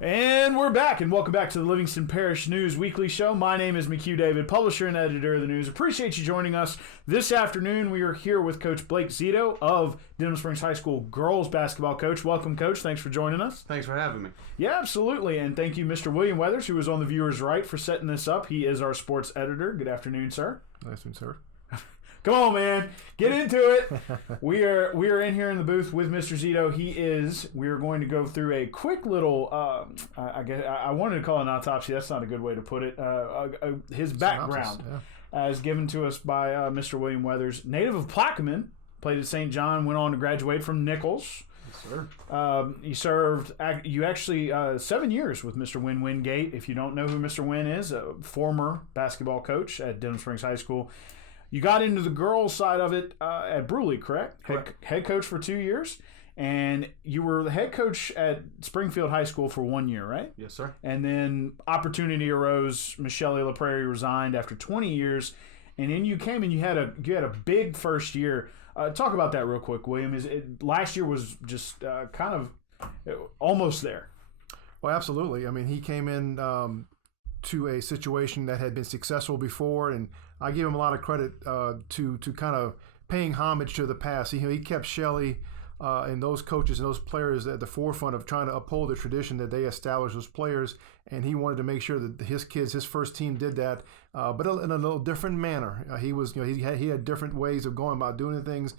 And we're back, and welcome back to the Livingston Parish News Weekly Show. My name is McHugh David, publisher and editor of the news. Appreciate you joining us. This afternoon, we are here with Coach Blake Zito of Denham Springs High School girls basketball coach. Welcome, Coach. Thanks for joining us. Thanks for having me. Yeah, absolutely. And thank you, Mr. William Weathers, who was on the Viewers Right, for setting this up. He is our sports editor. Good afternoon, sir. Good afternoon, sir. Come on, man. Get into it. We are in here in the booth with Mr. Zito. We are going to go through a quick little, I guess I wanted to call it an autopsy. That's not a good way to put it. His background, as given to us by Mr. William Weathers. Native of Plaquemine, played at St. John, went on to graduate from Nichols. Yes, sir. You actually 7 years with Mr. Win Wingate. If you don't know who Mr. Win is, a former basketball coach at Denham Springs High School. You got into the girls' side of it at Bruley, correct? Head coach for 2 years. And you were the head coach at Springfield High School for 1 year, right? Yes, sir. And then opportunity arose. Michelle LaPrairie resigned after 20 years. And then you came and you had a big first year. Talk about that real quick, William. Last year was just kind of almost there. Well, absolutely. I mean, he came in to a situation that had been successful before, and I give him a lot of credit to kind of paying homage to the past. He kept Shelley and those coaches and those players at the forefront of trying to uphold the tradition that they established, those players, and he wanted to make sure that his kids, his first team, did that, but in a little different manner. He had different ways of going about doing things.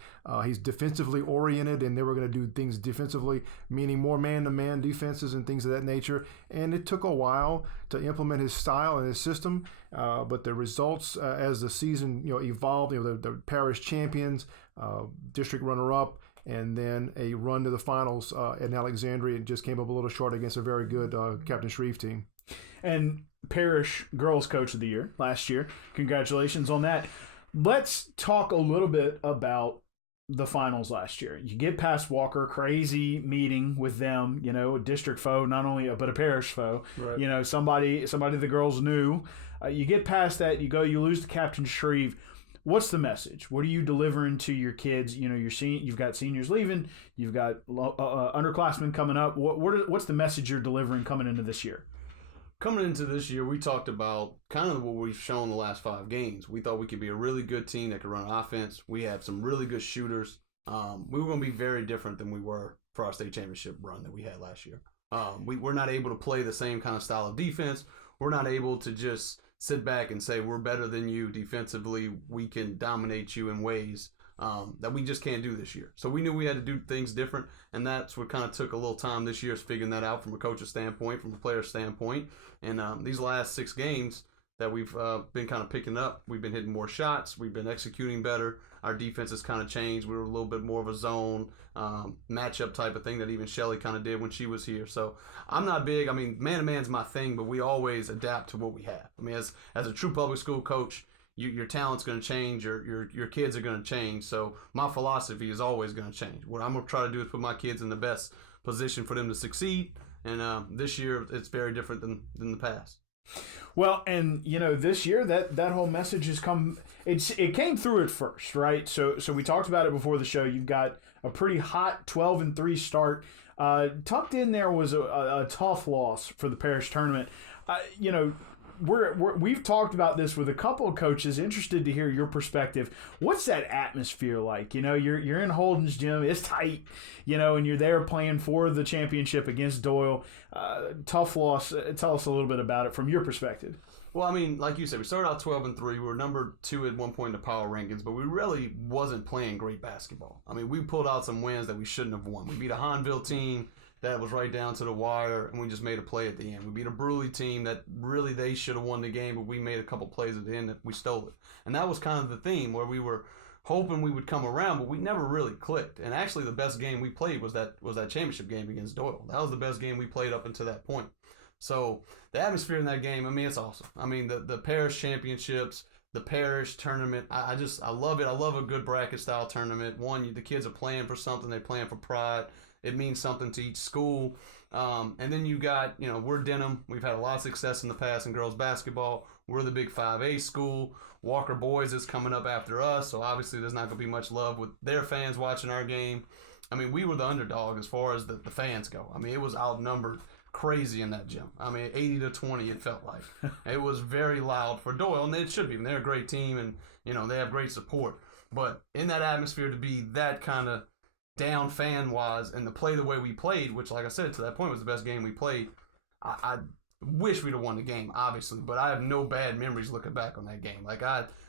He's defensively oriented, and they were going to do things defensively, meaning more man-to-man defenses and things of that nature. And it took a while to implement his style and his system, but the results as the season evolved, the parish champions, district runner-up, and then a run to the finals in Alexandria, and just came up a little short against a very good Captain Shreve team. And Parish Girls Coach of the Year last year. Congratulations on that. Let's talk a little bit about the finals last year. You get past Walker, crazy meeting with them, a district foe, not only but a parish foe. Right. Somebody the girls knew. You get past that, you lose to Captain Shreve. What's the message? What are you delivering to your kids? You've got seniors leaving. You've got underclassmen coming up. What's the message you're delivering coming into this year? Coming into this year, we talked about kind of what we've shown the last 5 games. We thought we could be a really good team that could run offense. We have some really good shooters. We were going to be very different than we were for our state championship run that we had last year. We're not able to play the same kind of style of defense. We're not able to just sit back and say we're better than you defensively. We can dominate you in ways that we just can't do this year. So we knew we had to do things different, and that's what kind of took a little time this year, is figuring that out from a coach's standpoint, from a player's standpoint. And these last 6 games that we've been kind of picking up, we've been hitting more shots, we've been executing better. Our defense has kind of changed. We were a little bit more of a zone matchup type of thing that even Shelley kind of did when she was here. So I'm not big. I mean, man-to-man's my thing, but we always adapt to what we have. I mean, as a true public school coach, your talent's going to change. Your kids are going to change. So my philosophy is always going to change. What I'm going to try to do is put my kids in the best position for them to succeed. And this year, it's very different than the past. Well, and this year that whole message has come. It came through at first, right? So we talked about it before the show. You've got a pretty hot 12-3 start. Tucked in there was a tough loss for the Parish Tournament. We've talked about this with a couple of coaches. Interested to hear your perspective. What's that atmosphere like? You're in Holden's gym. It's tight, and you're there playing for the championship against Doyle. Tough loss. Tell us a little bit about it from your perspective. Well, I mean, like you said, we started out 12-3. We were number 2 at one point in the power rankings, but we really wasn't playing great basketball. I mean, we pulled out some wins that we shouldn't have won. We beat a Hanville team that was right down to the wire, and we just made a play at the end. We beat a Bruley team that really they should have won the game, but we made a couple plays at the end that we stole it. And that was kind of the theme, where we were hoping we would come around, but we never really clicked. And actually, the best game we played was that championship game against Doyle. That was the best game we played up until that point. So the atmosphere in that game, I mean, it's awesome. I mean, the parish championships, the parish tournament, I love it. I love a good bracket style tournament. One, the kids are playing for something. They're playing for pride. It means something to each school. And then you got, we're Denham. We've had a lot of success in the past in girls basketball. We're the big 5A school. Walker Boys is coming up after us, so obviously there's not going to be much love with their fans watching our game. I mean, we were the underdog as far as the fans go. I mean, it was outnumbered crazy in that gym. I mean, 80-20 it felt like. It was very loud for Doyle, and it should be. They're a great team, and they have great support. But in that atmosphere, to be that kind of down fan-wise and to play the way we played, which, like I said, to that point was the best game we played, I wish we'd have won the game, obviously, but I have no bad memories looking back on that game.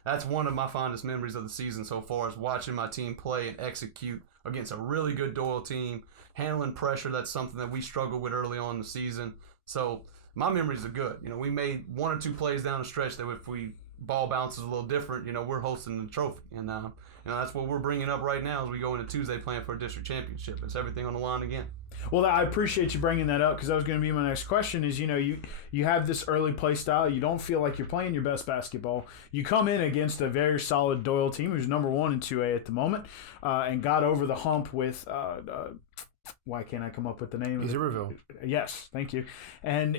That's one of my fondest memories of the season so far, is watching my team play and execute against a really good Doyle team, handling pressure. That's something that we struggled with early on in the season. So my memories are good. We made one or two plays down the stretch that if we ball bounces a little different, we're hosting the trophy. And that's what we're bringing up right now as we go into Tuesday playing for a district championship. It's everything on the line again. Well, I appreciate you bringing that up, because that was going to be my next question is, you have this early play style. You don't feel like you're playing your best basketball. You come in against a very solid Doyle team who's number 1 in 2A at the moment, and got over the hump with why can't I come up with the name? Iberville. Yes, thank you. And,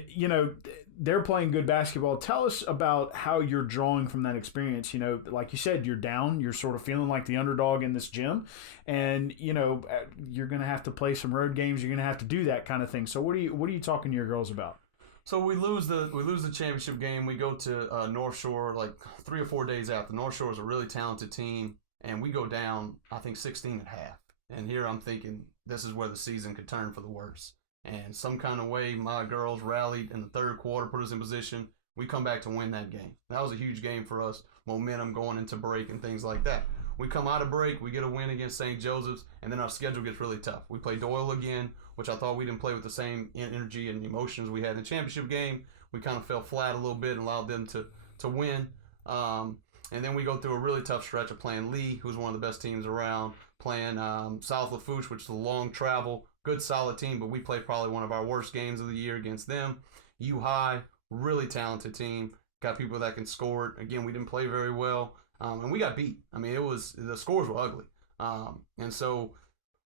they're playing good basketball. Tell us about how you're drawing from that experience. Like you said, you're down. You're sort of feeling like the underdog in this gym. And, you're going to have to play some road games. You're going to have to do that kind of thing. So what are you talking to your girls about? So we lose the championship game. We go to North Shore like 3 or 4 days after. North Shore is a really talented team, and we go down, I think, 16 at half. And here I'm thinking this is where the season could turn for the worse. And some kind of way, my girls rallied in the third quarter, put us in position. We come back to win that game. That was a huge game for us, momentum going into break and things like that. We come out of break, we get a win against St. Joseph's, and then our schedule gets really tough. We play Doyle again, which I thought we didn't play with the same energy and emotions we had in the championship game. We kind of fell flat a little bit and allowed them to win. And then we go through a really tough stretch of playing Lee, who's one of the best teams around, playing South Lafourche, which is a long travel, good solid team, but we played probably one of our worst games of the year against them. U High, really talented team, got people that can score it. Again, we didn't play very well, and we got beat. I mean, the scores were ugly. And so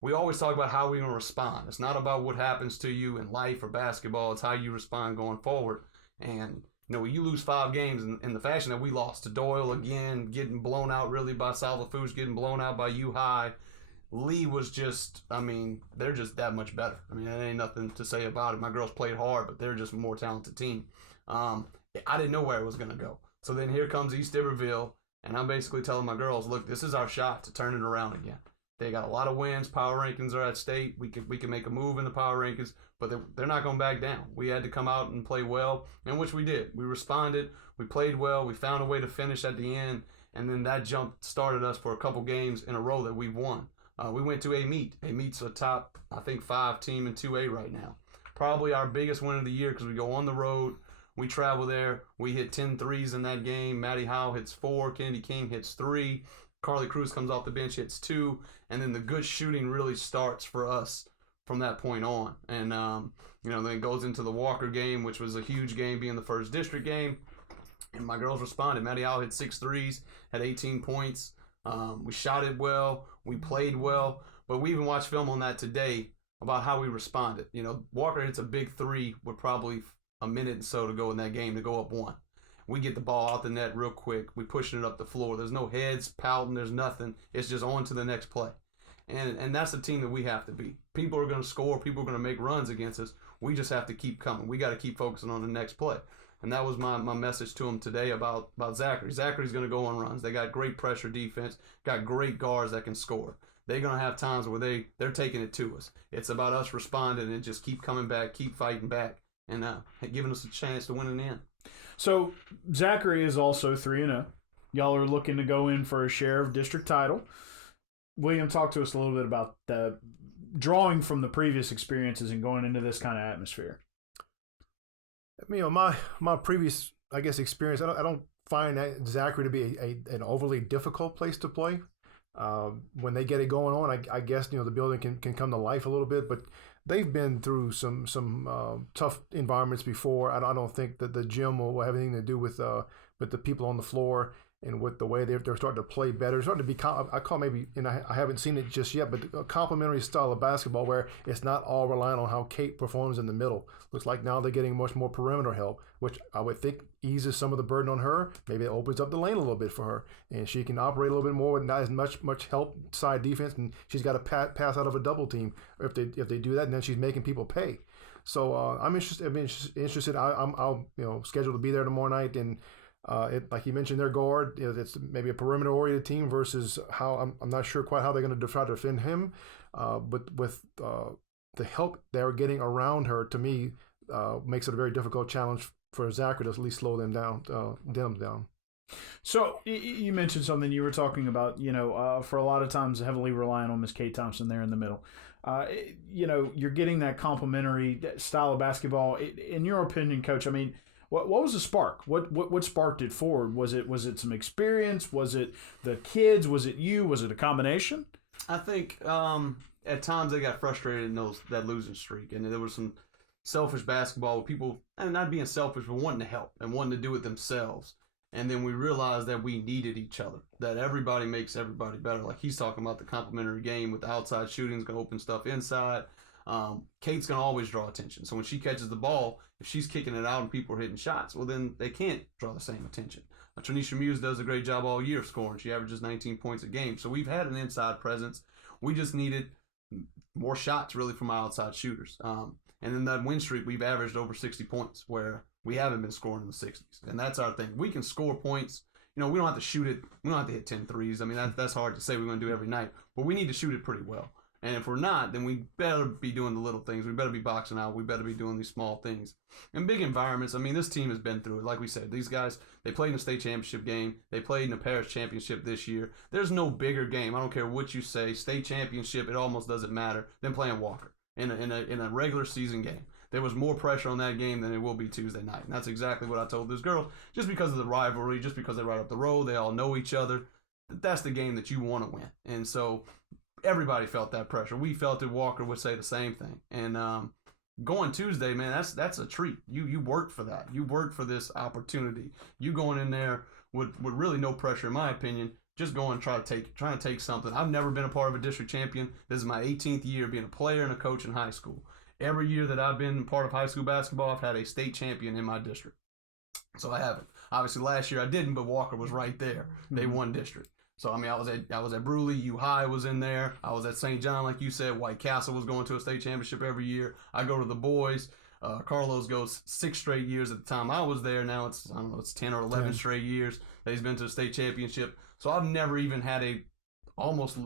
we always talk about how we're going to respond. It's not about what happens to you in life or basketball. It's how you respond going forward. And when you lose 5 games in the fashion that we lost to Doyle again, getting blown out really by South Lafourche, getting blown out by U High, Lee was just, they're just that much better. There ain't nothing to say about it. My girls played hard, but they're just a more talented team. I didn't know where it was going to go. So then here comes East Iberville, and I'm basically telling my girls, look, this is our shot to turn it around again. They got a lot of wins. Power rankings are at state. We can make a move in the power rankings, but they're not going back down. We had to come out and play well, and which we did. We responded. We played well. We found a way to finish at the end, and then that jump started us for a couple games in a row that we've won. We went to a meet. A meet's a top, I think, 5 team in 2A right now. Probably our biggest win of the year because we go on the road. We travel there. We hit 10 threes in that game. Maddie Howe hits 4. Kennedy King hits 3. Carly Cruz comes off the bench, hits 2. And then the good shooting really starts for us from that point on. And, then it goes into the Walker game, which was a huge game being the first district game. And my girls responded. Maddie Howe hit 6 threes, had 18 points. We shot it well. We played well. But we even watched film on that today about how we responded. Walker hits a big 3 with probably a minute and so to go in that game to go up 1. We get the ball out the net real quick. We pushing it up the floor. There's no heads, pouting. There's nothing. It's just on to the next play. And that's the team that we have to be. People are going to score. People are going to make runs against us. We just have to keep coming. We got to keep focusing on the next play. And that was my message to him today about Zachary. Zachary's going to go on runs. They got great pressure defense, got great guards that can score. They're going to have times where they're taking it to us. It's about us responding and just keep coming back, keep fighting back, and giving us a chance to win in the end. So Zachary is also 3-0. Y'all are looking to go in for a share of district title. William, talk to us a little bit about the drawing from the previous experiences and going into this kind of atmosphere. My previous, experience, I don't find that Zachary to be an overly difficult place to play. When they get it going on, I guess the building can come to life a little bit, but they've been through some tough environments before. I don't think that the gym will have anything to do with the people on the floor and with the way they're starting to play better. It's starting to be, I call maybe, and I haven't seen it just yet, but a complementary style of basketball where it's not all relying on how Kate performs in the middle. Looks like now they're getting much more perimeter help, which I would think eases some of the burden on her. Maybe it opens up the lane a little bit for her, and she can operate a little bit more with not as much help side defense, and she's got to pass out of a double team. If they do that, and then she's making people pay. So I'm interested. Interested. I'll scheduled to be there tomorrow night, and like you mentioned, their guard. It's maybe a perimeter-oriented team versus how I'm not sure quite how they're going to try to defend him. But with the help they're getting around her, to me, makes it a very difficult challenge for Zachary to at least slow them down, dim them down. So you mentioned something you were talking about, for a lot of times heavily relying on Miss Kate Thompson there in the middle. You're getting that complementary style of basketball. In your opinion, Coach, I mean, what was the spark? What sparked it forward? Was it some experience? Was it the kids? Was it you? Was it a combination? I think at times they got frustrated in that losing streak, and there was some selfish basketball with people, and not being selfish, but wanting to help and wanting to do it themselves. And then we realized that we needed each other, that everybody makes everybody better. Like he's talking about the complementary game with the outside shooting is going to open stuff inside. Kate's going to always draw attention. So when she catches the ball, if she's kicking it out and people are hitting shots, well, then they can't draw the same attention. Tanisha Muse does a great job all year of scoring. She averages 19 points a game. So we've had an inside presence. We just needed more shots, really, from our outside shooters. And in that win streak, we've averaged over 60 points, where we haven't been scoring in the 60s. And that's our thing. We can score points. We don't have to shoot it. We don't have to hit 10 threes. I mean, that's hard to say we're going to do every night. But we need to shoot it pretty well. And if we're not, then we better be doing the little things. We better be boxing out. We better be doing these small things. In big environments, I mean, this team has been through it. Like we said, these guys, they played in the state championship game. They played in the Parish championship this year. There's no bigger game. I don't care what you say. State championship, it almost doesn't matter than playing Walker in a regular season game. There was more pressure on that game than it will be Tuesday night. And that's exactly what I told this girl. Just because of the rivalry, just because they're right up the road, they all know each other. That's the game that you want to win. And so everybody felt that pressure. We felt it. Walker would say the same thing. And going Tuesday, man, that's a treat. You worked for that. You worked for this opportunity. You going in there with really no pressure, in my opinion. Just go and trying to take something. I've never been a part of a district champion. This is my 18th year being a player and a coach in high school. Every year that I've been part of high school basketball, I've had a state champion in my district. So I haven't. Obviously, last year I didn't, but Walker was right there. They won district. So I mean, I was at Bruley, U High was in there. I was at St. John, like you said. White Castle was going to a state championship every year. I go to the boys. Carlos goes 6 straight years at the time I was there. Now it's 10 or 11 straight years that he's been to a state championship. So I've never even had a almost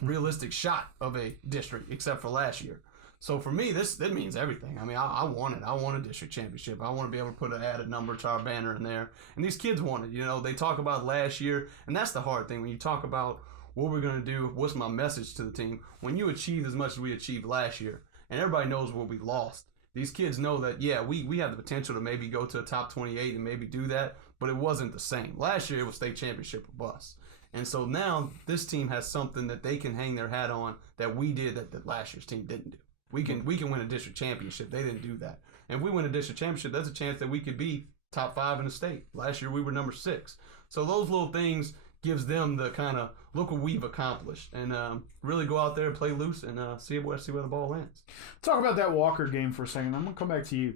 realistic shot of a district except for last year. So for me, that means everything. I mean, I want it. I want a district championship. I want to be able to put an added number to our banner in there. And these kids want it. They talk about last year, and that's the hard thing. When you talk about what we're going to do, what's my message to the team, when you achieve as much as we achieved last year, and everybody knows what we lost, these kids know that, yeah, we have the potential to maybe go to a top 28 and maybe do that, but it wasn't the same. Last year, it was state championship or bust. And so now this team has something that they can hang their hat on that we did that last year's team didn't do. We can win a district championship. They didn't do that. And if we win a district championship, there's a chance that we could be top 5 in the state. Last year we were number 6. So those little things gives them the kind of look what we've accomplished, and really go out there and play loose and see where the ball lands. Talk about that Walker game for a second. I'm gonna come back to you.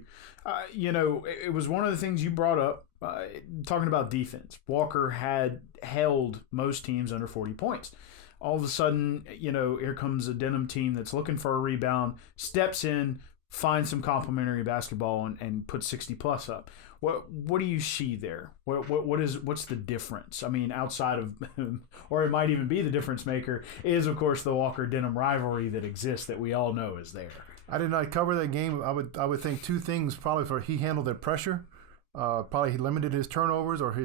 It was one of the things you brought up talking about defense. Walker had held most teams under 40 points. All of a sudden, here comes a Denham team that's looking for a rebound, steps in, finds some complimentary basketball, and puts 60+ up. What do you see there? What's the difference? I mean, outside of, or it might even be the difference maker, is of course the Walker-Denham rivalry that exists that we all know is there. I did not cover that game. I would think 2 things probably. He handled their pressure. Probably he limited his turnovers or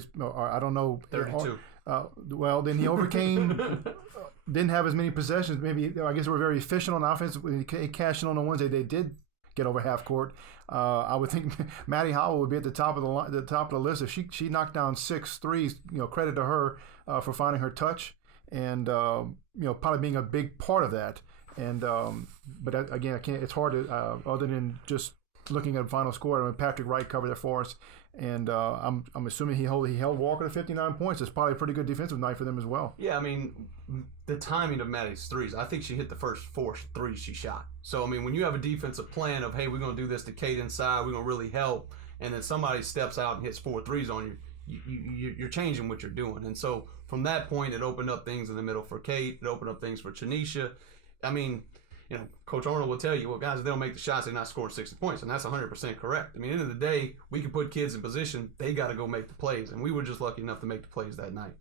I don't know. 32. Well, then he overcame. Didn't have as many possessions. Maybe I guess they were very efficient on offense. He cashed in on the ones that they did get over half court. I would think Maddie Howell would be at the top of the list if she knocked down 6 threes. Credit to her for finding her touch and probably being a big part of that. And but again, I can't. It's hard to other than just looking at the final score. I mean, Patrick Wright covered it for us. And I'm assuming he held Walker to 59 points. It's probably a pretty good defensive night for them as well. Yeah, I mean, the timing of Maddie's threes, I think she hit the first 4 threes she shot. So, I mean, when you have a defensive plan of, hey, we're going to do this to Kate inside, we're going to really help, and then somebody steps out and hits 4 threes on you, you're changing what you're doing. And so from that point, it opened up things in the middle for Kate. It opened up things for Tanisha. I mean, Coach Arnold will tell you, well, guys, if they don't make the shots, they're not scoring 60 points, and that's 100% correct. I mean, at the end of the day, we can put kids in position. They got to go make the plays, and we were just lucky enough to make the plays that night.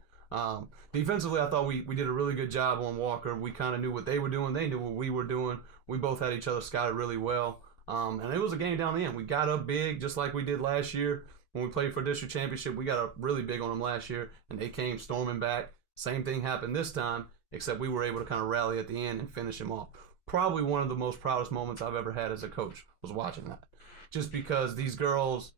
Defensively, I thought we did a really good job on Walker. We kind of knew what they were doing. They knew what we were doing. We both had each other scouted really well. And it was a game down the end. We got up big just like we did last year when we played for district championship. We got up really big on them last year, and they came storming back. Same thing happened this time, except we were able to kind of rally at the end and finish them off. Probably one of the most proudest moments I've ever had as a coach was watching that. Just because these girls,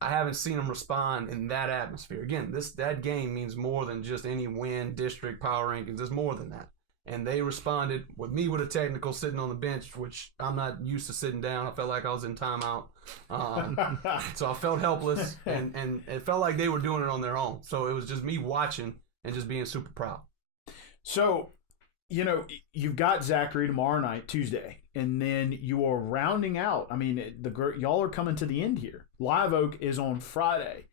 I haven't seen them respond in that atmosphere. Again, that game means more than just any win, district, power rankings. There's more than that. And they responded with me with a technical sitting on the bench, which I'm not used to sitting down. I felt like I was in timeout. So I felt helpless, and it felt like they were doing it on their own. So it was just me watching and just being super proud. So, you've got Zachary tomorrow night, Tuesday, and then you are rounding out. I mean, y'all are coming to the end here. Live Oak is on Friday.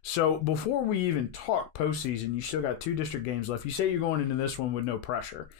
So before we even talk postseason, you still got 2 district games left. You say you're going into this one with no pressure.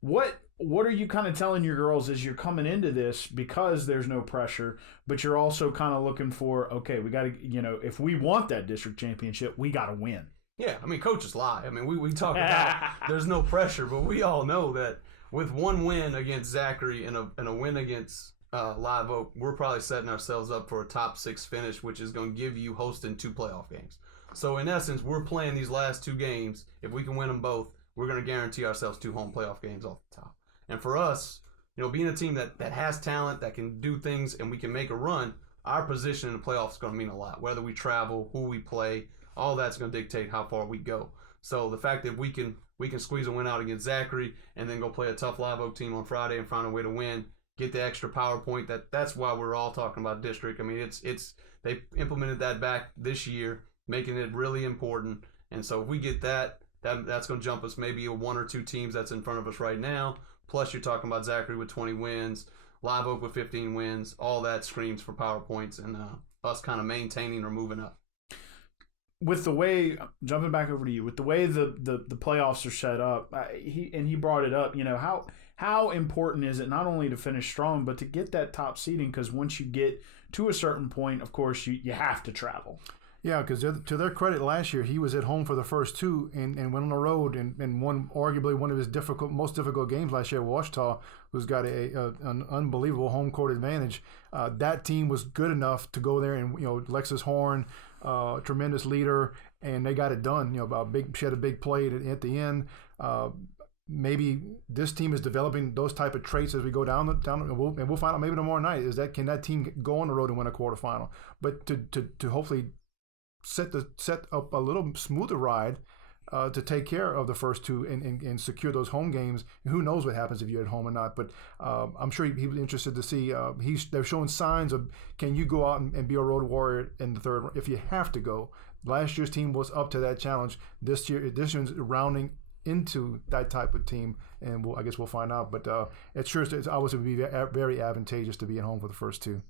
What are you kind of telling your girls as you're coming into this, because there's no pressure, but you're also kind of looking for, okay, we got to, if we want that district championship, we got to win. Yeah, I mean, coaches lie. I mean, we talk about there's no pressure, but we all know that with one win against Zachary and a win against Live Oak, we're probably setting ourselves up for a top 6 finish, which is going to give you hosting 2 playoff games. So in essence, we're playing these last 2 games. If we can win them both, we're going to guarantee ourselves 2 home playoff games off the top. And for us, being a team that has talent, that can do things, and we can make a run, our position in the playoffs is going to mean a lot. Whether we travel, who we play, all that's going to dictate how far we go. So the fact that we can squeeze a win out against Zachary and then go play a tough Live Oak team on Friday and find a way to win, get the extra power point, that's why we're all talking about district. I mean, it's they implemented that back this year, making it really important. And so if we get that's going to jump us maybe 1 or 2 teams that's in front of us right now. Plus you're talking about Zachary with 20 wins, Live Oak with 15 wins. All that screams for power points and us kind of maintaining or moving up. With the way, jumping back over to you, with the way the playoffs are set up, he brought it up, how important is it not only to finish strong, but to get that top seeding? Because once you get to a certain point, of course, you have to travel. Yeah, because to their credit, last year he was at home for the first 2 and went on the road and won arguably one of his most difficult games last year. Washita, who's got an unbelievable home court advantage. That team was good enough to go there, and Lexus Horn, tremendous leader, and they got it done. She had a big play at the end. Maybe this team is developing those type of traits as we go down, and we'll find out maybe tomorrow night. Can that team go on the road and win a quarterfinal? But to hopefully set up a little smoother ride to take care of the first 2 and secure those home games. Who knows what happens if you're at home or not? But I'm sure he was interested to see. They're showing signs of, can you go out and be a road warrior in the third if you have to go. Last year's team was up to that challenge. This year's rounding into that type of team, and I guess we'll find out. But it's always would be very advantageous to be at home for the first 2.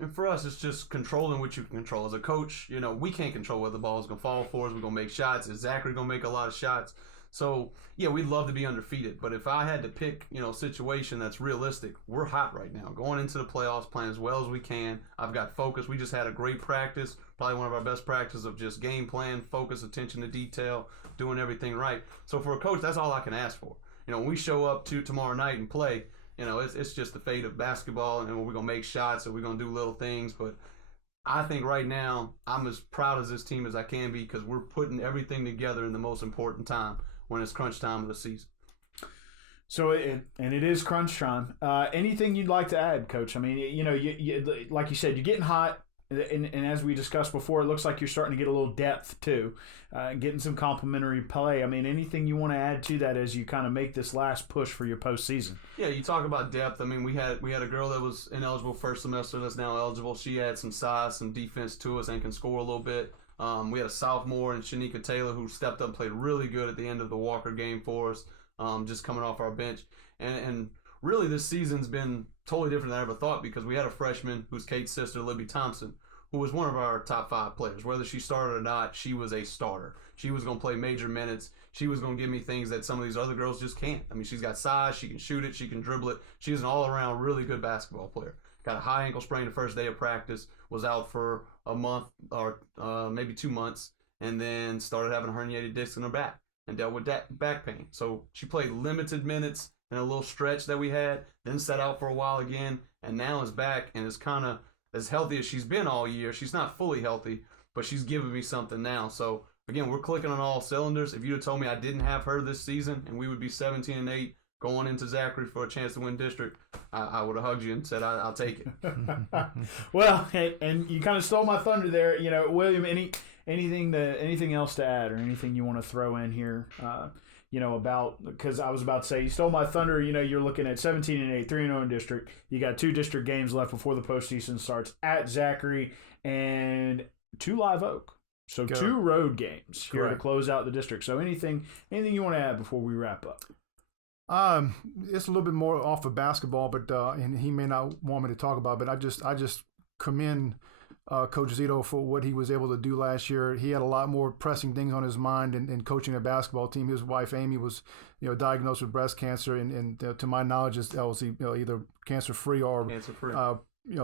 And for us, it's just controlling what you can control. As a coach, we can't control where the ball is going to fall for us. We're going to make shots. Is Zachary going to make a lot of shots? So, yeah, we'd love to be undefeated. But if I had to pick, a situation that's realistic, we're hot right now. Going into the playoffs, playing as well as we can. I've got focus. We just had a great practice, probably one of our best practices of just game plan, focus, attention to detail, doing everything right. So for a coach, that's all I can ask for. When we show up to tomorrow night and play, it's just the fate of basketball, and we're going to make shots and we're going to do little things. But I think right now I'm as proud of this team as I can be, because we're putting everything together in the most important time when it's crunch time of the season. So, it is crunch time. Anything you'd like to add, Coach? I mean, you like you said, you're getting hot. And as we discussed before, it looks like you're starting to get a little depth too, getting some complimentary play. I mean, anything you want to add to that as you kind of make this last push for your postseason? Yeah, you talk about depth. I mean, we had a girl that was ineligible first semester that's now eligible. She had some size, some defense to us, and can score a little bit. We had a sophomore in Shanika Taylor who stepped up and played really good at the end of the Walker game for us, just coming off our bench. And really this season's been totally different than I ever thought, because we had a freshman who's Kate's sister, Libby Thompson, who was one of our top 5 players. Whether she started or not, she was a starter. She was going to play major minutes. She was going to give me things that some of these other girls just can't. I mean, she's got size. She can shoot it. She can dribble it. She's an all-around really good basketball player. Got a high ankle sprain the first day of practice. Was out for a month or maybe 2 months. And then started having a herniated disc in her back and dealt with that back pain. So she played limited minutes in a little stretch that we had, then sat out for a while again, and now is back and is kind of as healthy as she's been all year. She's not fully healthy, but she's giving me something now. So, again, we're clicking on all cylinders. If you'd have told me I didn't have her this season and we would be 17-8 going into Zachary for a chance to win district, I would have hugged you and said, I'll take it. Well, and you kind of stole my thunder there. You know, William, anything else to add or anything you want to throw in here? Because I was about to say, you stole my thunder. You know, you're looking at 17-8, 3-0 in district. You got 2 district games left before the postseason starts at Zachary and 2 Live Oak. So 2 road games here to close out the district. So anything you want to add before we wrap up? It's a little bit more off of basketball, but and he may not want me to talk about it, but I just commend Coach Zito for what he was able to do last year. He had a lot more pressing things on his mind in coaching a basketball team. His wife Amy was, diagnosed with breast cancer, and to my knowledge, is either cancer free or cancer free.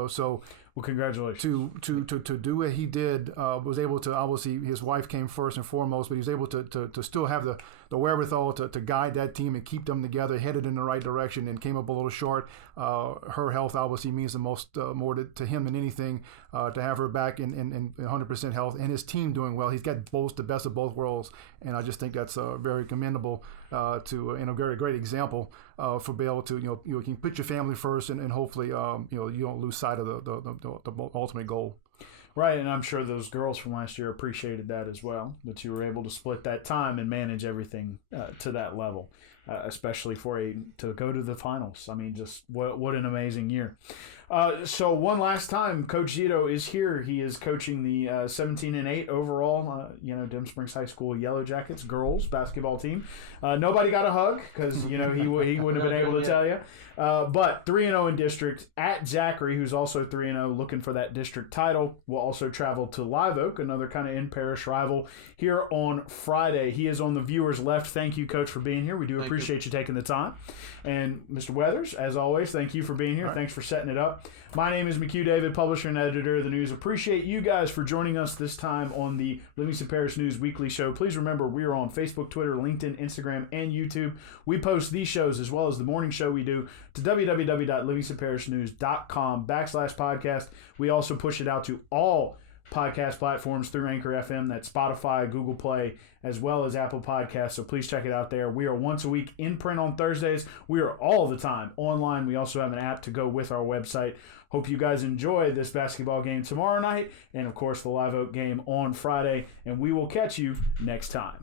So well, congratulations. To do what he did, was able to, obviously his wife came first and foremost, but he was able to still have the wherewithal to guide that team and keep them together, headed in the right direction, and came up a little short. Her health obviously means the most more to him than anything, to have her back in 100% health, and his team doing well. He's got the best of both worlds, and I just think that's very commendable and a very great example for being able to you can put your family first, and hopefully you don't lose sight of the ultimate goal. Right, and I'm sure those girls from last year appreciated that as well, that you were able to split that time and manage everything to that level, especially to go to the finals. I mean, just what an amazing year. So one last time, Coach Zito is here. He is coaching the 17-8 overall, Denham Springs High School Yellow Jackets girls basketball team. Nobody got a hug because he wouldn't have been able to tell you. But 3-0 in district at Zachary, who's also 3-0, looking for that district title. Will also travel to Live Oak, another kind of in-parish rival, here on Friday. He is on the viewer's left. Thank you, Coach, for being here. We do appreciate you taking the time. And Mr. Weathers, as always, thank you for being here. Right. Thanks for setting it up. My name is McHugh David, publisher and editor of the news. Appreciate you guys for joining us this time on the Livingston Parish News Weekly Show. Please remember, we are on Facebook, Twitter, LinkedIn, Instagram, and YouTube. We post these shows as well as the morning show we do to www.livingstonparishnews.com/podcast. We also push it out to all podcast platforms through Anchor FM. That's Spotify, Google Play, as well as Apple Podcasts. So please check it out there. We are once a week in print on Thursdays. We are all the time online. We also have an app to go with our website. Hope you guys enjoy this basketball game tomorrow night and, of course, the Live Oak game on Friday. And we will catch you next time.